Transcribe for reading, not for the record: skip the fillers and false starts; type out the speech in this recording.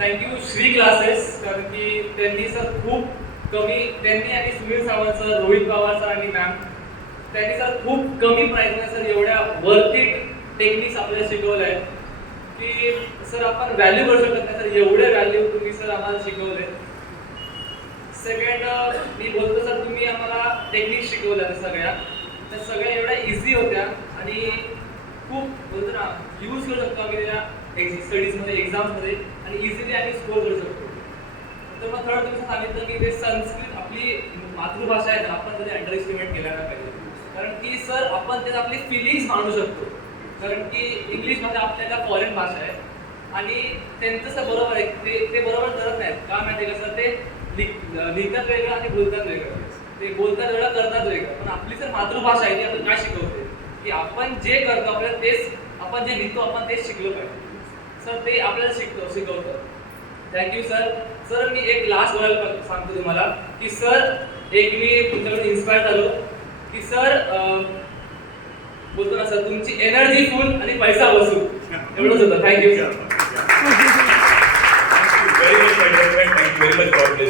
Thank you Shri classes, कारण की त्यांनी सर खूप त्यांनी आणि सुनील सावंत सर, रोहित पवार सर आणि मॅम त्यांनी सर खूप कमी प्राइसने सर एवढ्या वर्थ इट टेक्निक्स आपल्याला शिकवल्या आहेत की सर आपण व्हॅल्यू करू शकत नाही सर, एवढे व्हॅल्यू तुम्ही सर आम्हाला शिकवले. सेकंड मी बोलतो सर, तुम्ही आम्हाला टेक्निक शिकवल्या सगळ्या, त्या सगळ्या एवढ्या इझी होत्या आणि खूप बोलतो ना यूज करू शकतो आम्ही त्या स्टडीजमध्ये, एक्झाम्समध्ये आणि इझिली आम्ही स्कोर करू शकतो. तर मग थर्ड तुम्ही सांगितलं की ते संस्कृत आपली मातृभाषा आहे ना, आपण कधी अंडर एस्टिमेट केला नाही पाहिजे, कारण की सर आपण त्यात आपली फिलिंग्स मांडू शकतो, कारण की इंग्लिशमध्ये आपल्याला फॉरेन भाषा आहे आणि त्यांचं सर बरोबर आहे, ते बरोबर करत नाहीत का माहिती आहे का सर, ते लिहितात वेगळं आणि बोलतात वेगळं, ते बोलतात वेगळं करतात वेगळं. पण आपली सर मातृभाषा आहे ती आपण काय शिकवते की आपण जे करतो आपल्याला तेच, आपण जे लिहितो आपण तेच शिकलो पाहिजे सर, ते आपल्याला शिकवतं. Thank you sir. सर मी एक लास्ट बोलायला सांगतो तुम्हाला की सर, एक मी तुमच्याकडे इन्स्पायर झालो की सर बोलतो ना सर, तुमची एनर्जी फुल आणि पैसा वसूल, एवढंच होतं. Thank you sir. Very much, my dear friend. Thank you very much. God bless you.